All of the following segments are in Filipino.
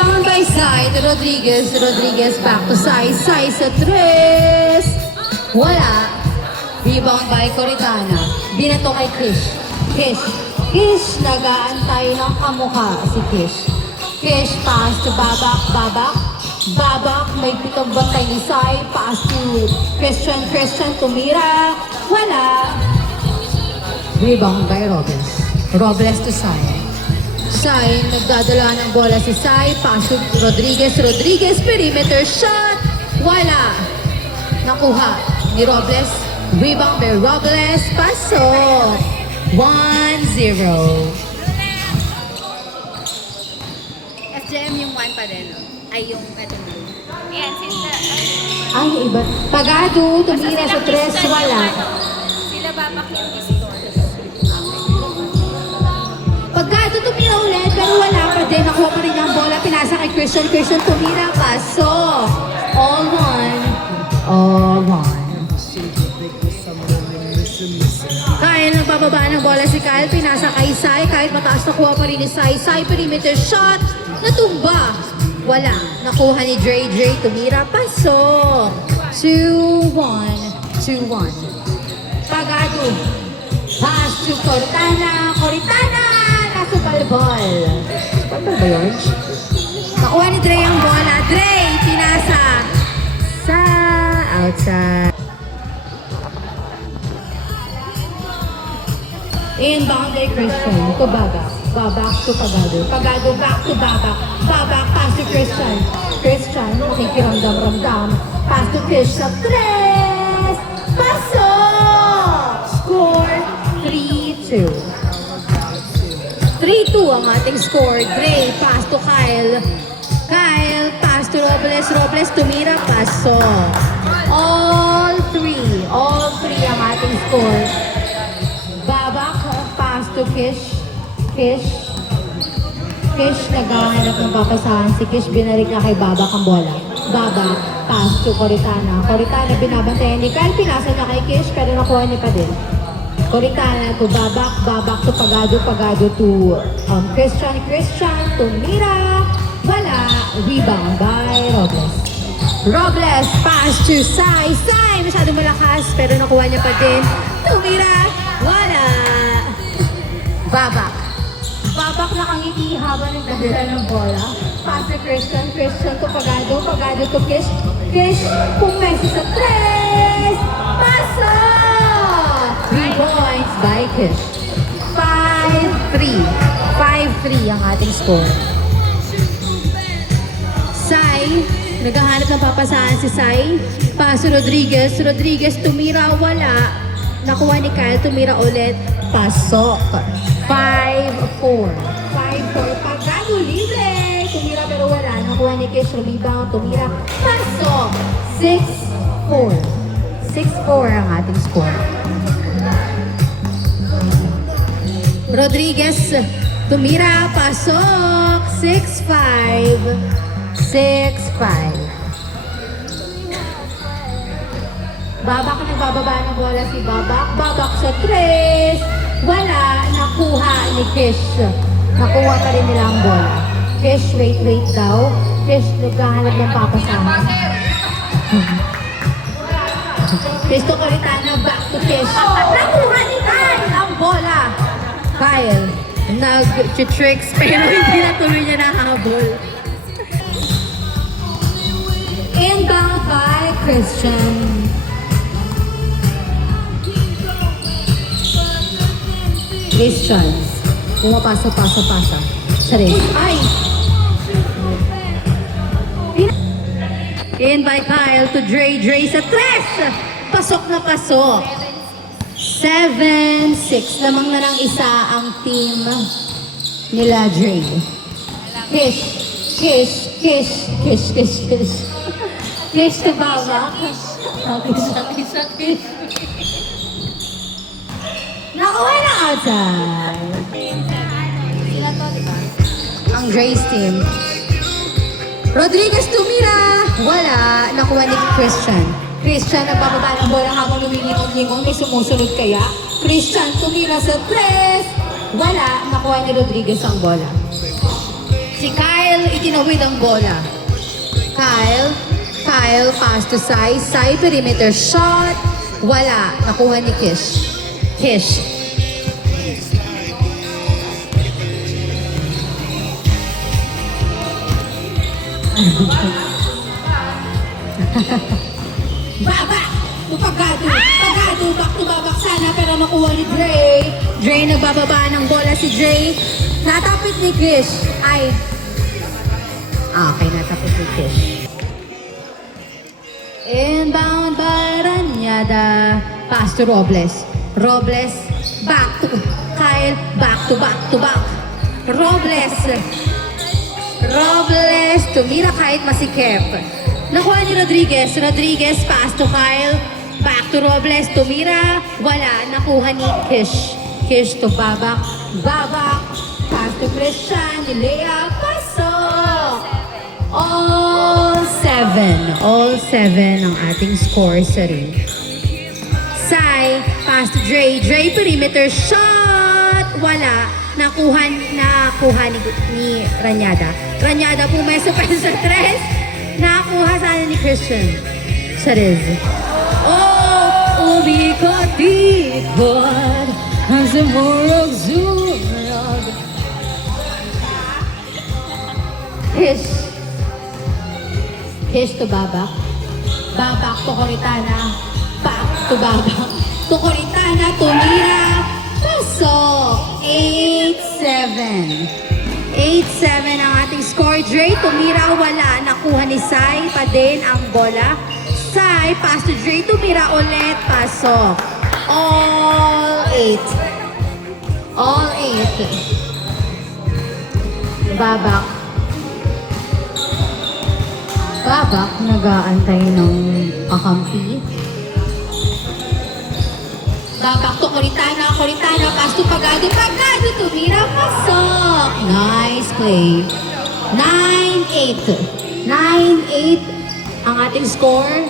Inbound by side, Rodriguez. Rodriguez back to side. Side sa tres. Wala. Rebound by Coritana. Binato kay Kish. Kish. Kish. Nag-aantay ng kamukha si Kish. Kish pass to Babak. Babak. Babak. May pitong bantay ni Sai. Pass to Christian. Christian tumira. Wala. Rebound by Robles. Robles to Sai. Sai, nagdadala ng bola si Sai. Pass to Rodriguez. Rodriguez, perimeter shot. Wala. Nakuha ni Robles. Rebound by Robles. Pasok. 1-0. FJM yung 1 pa rin, no? Ay, yung etong blue. Ayan, sila. Ay, iba. Pagado, tumira sa tres. Wala. Sila babak yung store. Pagkado tumira ulit, pero wala pa din. Nakuha pa rin ang bola. Pinasa kay Christian. Christian tumira. Pasok. All one. All one. Kyle, nagbababa ng bola si Kyle. Pinasa kay Sai. Kahit mataas nakuha pa rin ni Sai. Sai, perimeter shot. Natumba. Wala. Nakuha ni Dre. Dre, tumira. Pasok. 2-1. 2-1. Pagado. Pass to Coritana. Coritana. Nasa balbol. Balbol ba yun? Nakuha ni Dre ang bola. Dre, pinasa. Sa outside. Inbound by Christian to Babak. Babak to Pagado. Pagado back to Babak. Babak pass to Christian. Christian, makikiramdam-ramdam. Pass to Kish sa tres. Pasok! Score 3-2. 3-2 ang ating score. Dre, pass to Kyle. Kyle, pass to Robles. Robles, tumira, pasok. All three ang ating score. Babak, pass to Kish. Kish. Kish, naghahanap ng papasahan. Si Kish, binalik na kay Babak ang bola. Babak, pass to Coritana. Coritana, binabantayan ni Kyle. Pinasa na kay Kish, pero nakuha niya pa din. Coritana to Babak. Babak to Pagado. Pagado to Christian. Christian to Mira. Wala. Rebound by Robles. Robles, pass to Sai. Sai, masyadong malakas, pero nakuha niya pa din. Tumira. Wala. Babak. Babak nakangiti habang nagdadala ng bola. Pass to Christian. Christian to Pagado. Pagado to Kish. Kish, pumesi sa tres. Pasok! 3 points by Kish. 5-3. 5-3 ang ating score. Sai, naghahanap ng papasahan si Sai. Paso Rodriguez. Rodriguez tumira, wala. Nakuha ni Kyle, tumira ulit. Pasok. 5-4. 5-4. Pagkano libre. Tumira pero wala. Nakuha ni Kish, rebound, tumira. Pasok. 6-4. 6-4 ang ating score. Rodriguez, tumira, pasok. 6-5. 6-5. Babak na nagbababa ng bola si Babak. Babak sa tres. Wala. Nakuha ni Kish. Nakuha pa rin nila ang bola. Kish, wait daw. Kish, naghahanap ng papasahan. Kish to Coritana, back to Kish. Nakuha ni Kyle ang bola. Kyle, nag-tricks pero hindi na tuloy niya nahabol. Inbound by Christian. Christian. Pumapasa. Sorry. Ay! In by Kyle to Dre. Dre sa tres! Pasok na pasok. 7-6. Lamang na lang isa ang team nila Dre. Kish. Kish to Babak. Kish. Nakuha na outside. Sila to, di ba? Ang Dre's team. Rodriguez tumira. Wala. Nakuha ni Christian. Christian nagbababa ng bola habang lumilipong-lipong. May sumusunod kaya. Christian tumira sa tres. Wala. Nakuha ni Rodriguez ang bola. Si Kyle Kyle, itinawid ang bola. Kyle, pass to Sai. Sai, perimeter shot. Wala. Nakuha ni Kish. Kish. Baba! Pagado! Pagado! Back to babak sana pero nakuha ni Dre. Dre nagbababa ng bola si Dre. Natapit ni Kish. Ay. Okay, natapit ni Kish. Inbound by Ranyada. Pass to Robles. Robles. Back to Kyle. Back to back to back. Robles. Robles. Tumira kahit masikip. Nakuha ni Rodriguez. Rodriguez. Pass to Kyle. Back to Robles. Tumira. Wala. Nakuha ni Kish. Kish to Babak. Babak. Pass to Christian. Lea. Pasok. All seven ang ating score sa ring. Sai, pass to Dre. Dre, perimeter shot! Wala. Nakuha ni Ranyada. Ranyada pumeso pa sa tres. Nakuha sana ni Christian. Sa Riz. Oh, umikot-ikot ang sumurog zurog. Kish to Babak. Babak to Coritana. Back to Babak. To Coritana, tumira. Pasok. 8-7. 8-7 ang ating score. Dre, tumira, wala. Nakuha ni Sai pa din ang bola. Sai, pass to Dre, tumira ulit. Pasok. All 8. All 8. Babak. Babak, nag-aantay ng kakampi. Babak to Coritana. Coritana, pass to Pagado. Pagado, tumira, pasok. Nice play. 9-8. 9-8 ang ating score.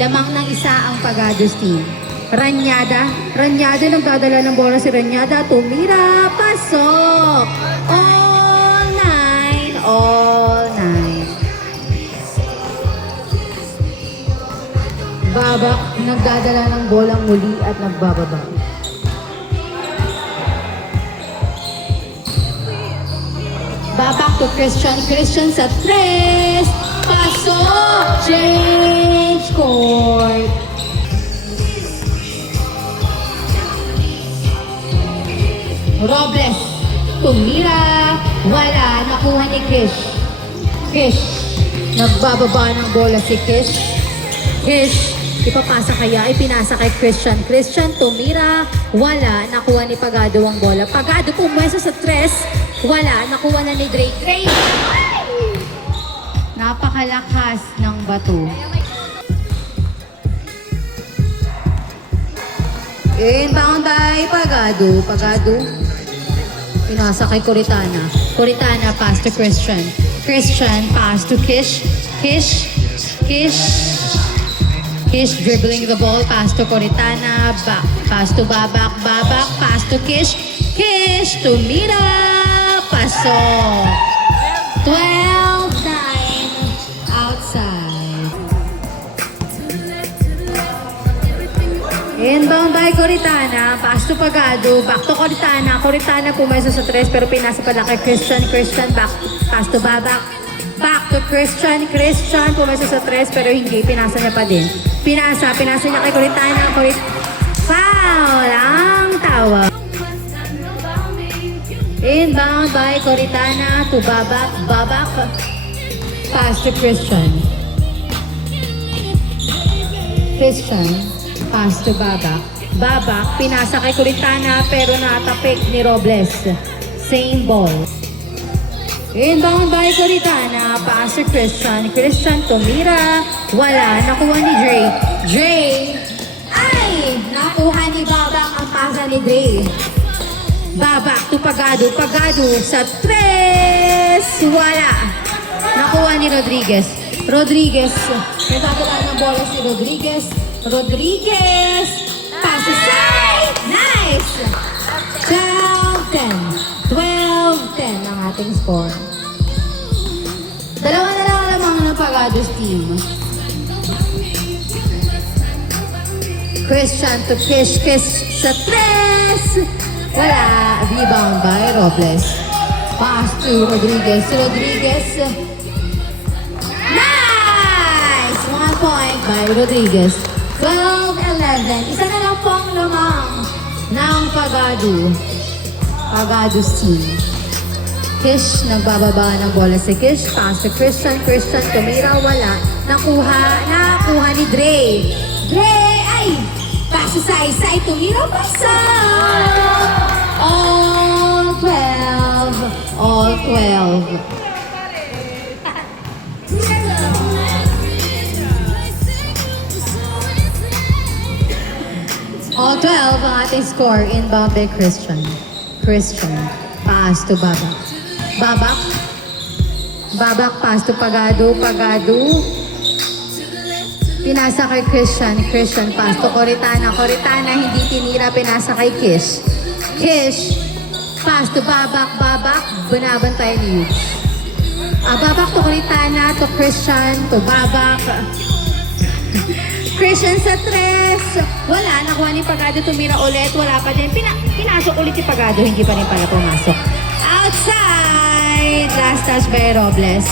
Lamang ng isa ang Pagado's team. Ranyada. Ranyada, nagdadala ng bola si Ranyada. Tumira, pasok. All 9. All 9. Babak, nagdadala ng bolang muli at nagbababa. Babak to Christian. Christian sa tres. Pasok! Change court. Robles. Tumira. Wala. Nakuha ni Kish. Kish. Nagbababa ng bola si Kish. Kish. Ipapasa kaya, ipinasa kay Christian. Christian, tumira, wala, nakuha ni Pagado ang bola. Pagado pumweso sa tres, wala, nakuha na ni Drake. Drake! Napakalakas ng bato. Inbound by Pagado. Pagado, pinasa kay Coritana. Coritana, pass to Christian. Christian, pass to Kish. Kish. Kish. Kish dribbling the ball, pass to Coritana, back, pass to Babak, Babak, pass to Kish, Kish, tumira, pasok. 12-9, outside. Inbound by Coritana, pass to Pagado, back to Coritana, Coritana pumeso sa tres pero pinasa pala kay Christian, Christian, back, pass to Babak, back to Christian, Christian pumeso sa tres pero hindi, pinasa niya pa din. Pinasa niya kay Coritana. Foul ang tawag. Inbound by Coritana to Babak. Babak. Pass to Christian. Christian. Pass to Babak. Babak. Pinasa kay Coritana pero natapik ni Robles. Same ball. Inbound by Coritana, pass to Christian. Christian tumira. Wala, nakuha ni Dre. Dre! Ay! Nakuha ni Babak ang pasa ni Dre. Babak to Pagado. Pagado sa tres. Wala. Nakuha ni Rodriguez. Rodriguez. Nagdadala ng bola si Rodriguez. Rodriguez! Pass to side! Nice! 12-10. 12-10 ang ating score. Pagado's team. Christian to Kish sa tres. Wala. Rebound by Robles. Pass to Rodriguez. Nice! 1 point by Rodriguez. 12-11. Isa na lang pong lamang ng Pagado's team. Kish, nagbababa ng bola si Kish. Pass to Christian. Tumira, wala. Nakuha ni Dre. Ay! Pass sa isa, tumira, pasa! All 12. All 12 ang ating score. Inbound by Christian. Pass to Babak. Babak, pass to Pagado. Pinasa kay Christian, pass to Coritana, hindi tinira, pinasa kay Kish, pass to Babak, binabantay ni Hughes. Babak to Coritana, to Christian, to Babak. Christian sa tres. Wala, nakuha ni Pagado, tumira ulit, wala pa din. Pinasok ulit si Pagado, hindi pa rin pala pumasok. Outside! Last touch by Robles.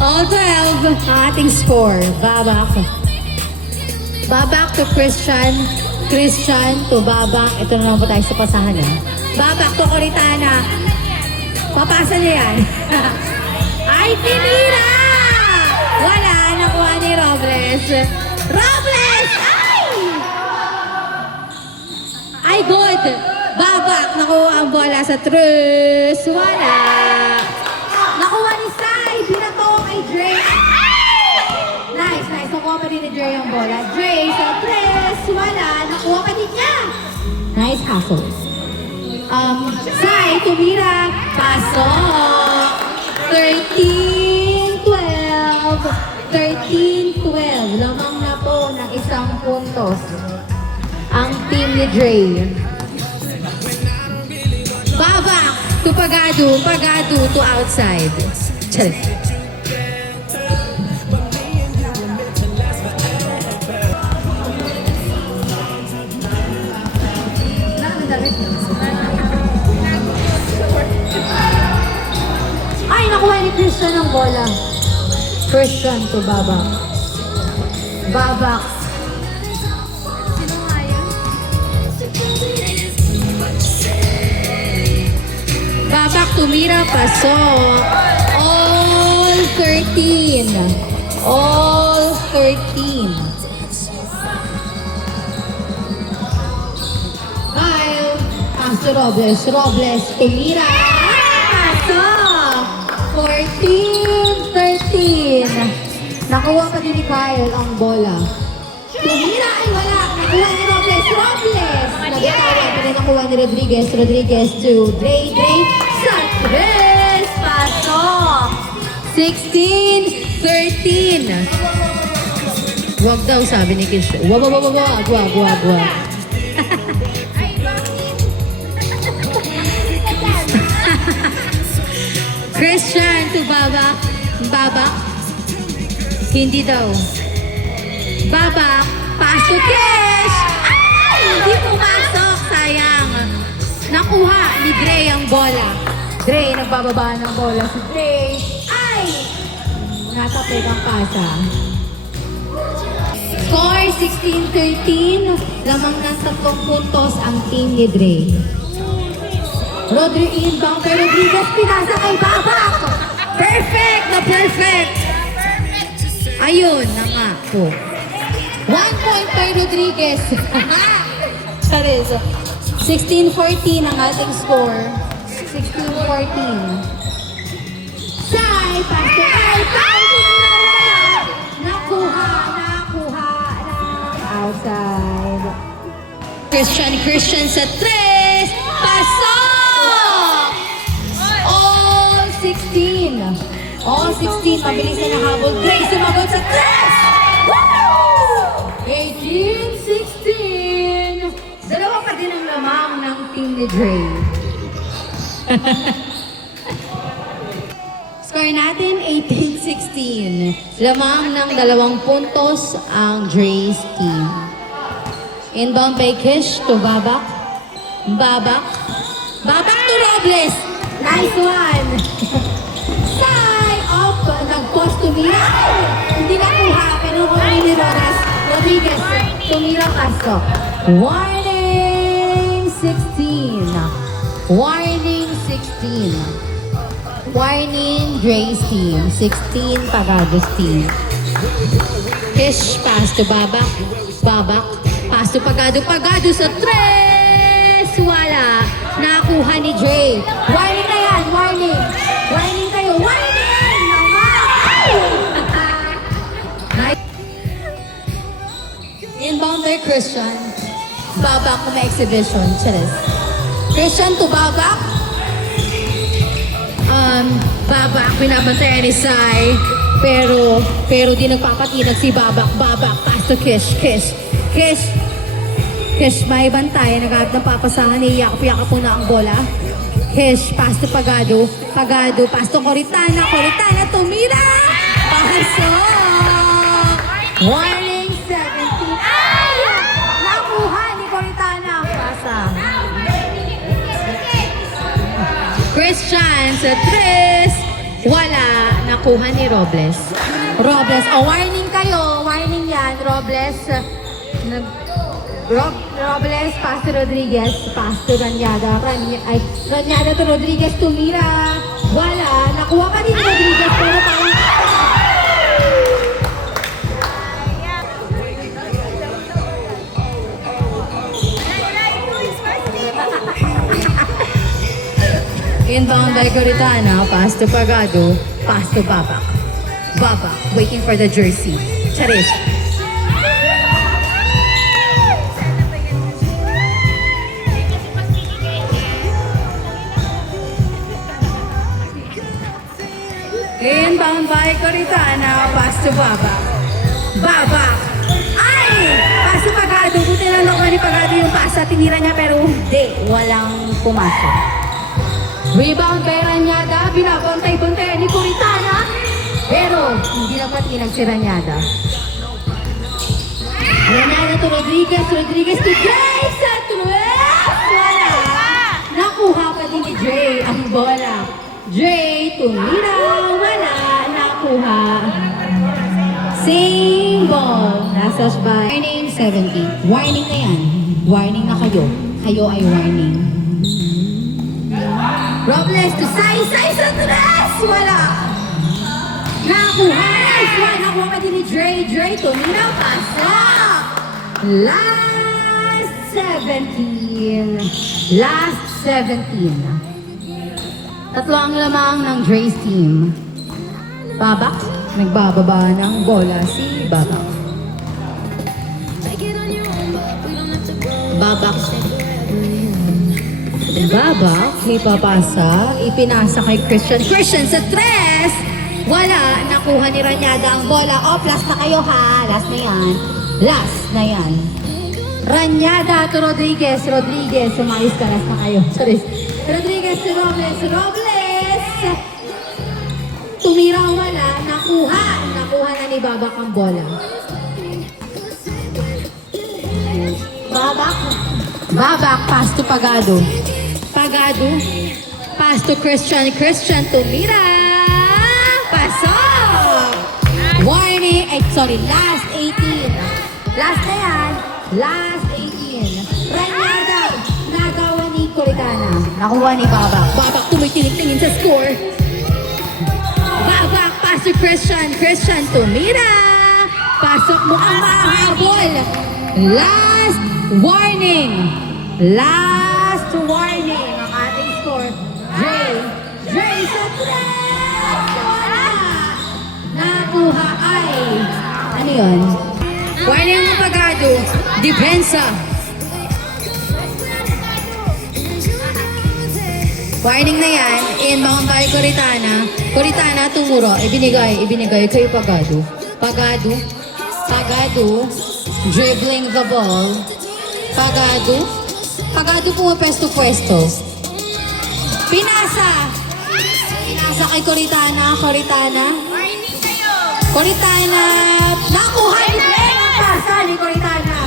All 12 ang ating score. Babak to Christian to Babak. Ito na lang po tayo sa pasahan. Babak to Coritana. Papasa niya yan. Ay, tinira! Wala, nakuha ni Robles. Ay, good! Babak, nakuha ang bola sa tres. Wala. Nakuha ni Sai. Binato kay Dre. Nice. Nakuha pa din ni Dre ang bola. Dre sa tres. Wala. Nakuha pa din niya. Nice hustle. Sai, tumira. Pasok. 13-12. Lamang na po ng isang puntos ang team ni Dre. Babak to Pagado to outside. Charis. Ay, nakuha ni Christian ang bola. Christian to Babak. Babak tumira, pasok. All 13. Kyle, pass to Robles, tumira. Pasok. 14-13. Nakuha pa din ni Kyle ang bola. Tumira ay wala. Nakuha ni Robles. Nagkatawa pa rin nakuha ni Rodriguez to Dre. Sa tres. Pasok. 16-13. Wag daw, sabi ni Kish. Wag. Christian to Babak. Hindi daw. Babak. Pass to Kish. Ay! Hindi pumasok. Sayang. Nakuha ni Dre ang bola. Dre, nagbababa ng bola si Dre. Ay! Natapik ang pasa. Score 16-13. Lamang ng 3 puntos ang team ni Dre. Inbound kay Rodriguez. Pinasa kay Babak. Perfect. Ayun na nga po. 1 point kay Rodriguez. Charis. 16-14 ang ating score. 16-14. Sai, pass to Nakuha outside. Christian sa tres. Pasok! All 16. Mabilis na nahabol. Grace sumagot sa tres. 18-16. Dalawa pa din ang lamang ng team ni Dre. Score natin 18-16. Lamang ng 2 puntos ang Dre's team. Inbound by Kish to Babak. Babak. Babak to Robles. Nice one. Side up. Nag-post to Mira. Hindi nakuha. Pero kung ni Robles. Rodriguez. Tumira paso. Warning 16. Warning 16. Warning Dre's team. 16 Pagados team. Kish pass to Babak. Babak. Pass to Pagado. Pagado sa 3. Wala. Nakuha ni Dre. Warning na yan. Warning. Warning kayo. Warning! Naman! Inbound by Christian. Babak na exhibition. Charis. Christian to Babak. Babak, binabantayan ni Sai. Pero di nagpapatinag si Babak. Babak, pass to Kish. Kish, may bantay. Naghahanap ng papasahan. Iyak-iyak po na ang bola. Kish, pass to Pagado. Pagado, pass to Coritana. Coritana, tumira! Pasok! Warning 17. Ay! Nakuha ni Coritana. Pasa. Christian sa 3. Wala. Nakuha ni Robles. Robles. Warning kayo. Warning yan. Robles. Robles, pass to Rodriguez. Pass to Ranyada. Ranyada to Rodriguez. Tumira. Wala. Nakuha pa din ni Rodriguez. Pero parang... Inbound by Coritana, pass to Pagado, pass to Babak. Babak, waiting for the jersey. Charis. Inbound by Coritana, pass to Babak. Babak! Ay! Pass to Pagado. Buti na lang ni Pagado yung pass at tinira niya pero hindi. Walang pumasok. Rebound by Ranyada, binabantay-bantay ni Coritana. Pero hindi na patinag si Ranyada. Ranyada to Rodriguez, Rodriguez to Dre sa 3. Wala. Nakuha pa din ni Dre ang bola. Dre, tumira, wala. Nakuha. Same ball. Nasa by Warning 17. Warning na yan. Warning na kayo. Kayo ay warning. Robles to Sai sa 3! Wala! Nakuha! Nice one! Nakuha pa din ni Dre. Dre, tumira, pasa! Last 17. Last 17. Tatlo ang lamang ng Dre's team. Babak. Nagbababa ng bola si Babak. Babak. Babak, ipapasa, ipinasa kay Christian. Christian sa 3! Wala, nakuha ni Ranyada ang bola. Last na kayo ha. Last na yan. Last na yan. Ranyada to Rodriguez. Rodriguez, sumayos ka. Last na kayo. Sorry. Rodriguez to Robles. Robles! Tumira, wala. Nakuha. Nakuha na ni Babak ang bola. Babak. Babak, pass to Pagado. Pagado. Pass to Christian. Christian tumira. Pasok! Warning. Last 18. Last na yan. Last 18. Ranyada. Nagawa ni Coritana. Nakuha ni Babak. Babak tumitingin sa score. Babak. Pass to Christian. Christian tumira. Pasok mo ang mahabol. Last warning. Last warning ang ating score. Dre sa 3! Wala! Nakuha ay... Ano yun? Warning ng Pagado. Depensa. Warning na yan. Inbound by Coritana. Coritana tumuro. Ibinigay kay Pagado. Pagado. Dribbling the ball. Pagado pumapwesto-pwesto. Pinasa! Nasa kay Coritana. Warning kayo! Coritana. Nakuha ni Bea. Pasa ni Coritana.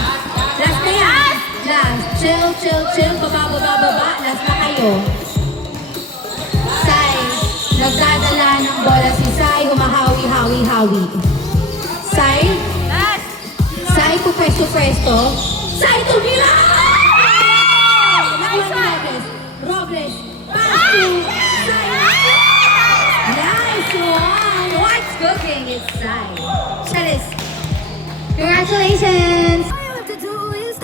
Last na yan. Last. Chill. Baba. Last na kayo. Sai. Nagdadala ng bola si Sai. Humahawi. Sai. Last! Sai, pupesto. Sai, tumira! Nice one! Robles. Pass to Sai. Nice one! What's cooking? It's Sai. Charis. Congratulations! All you have to do is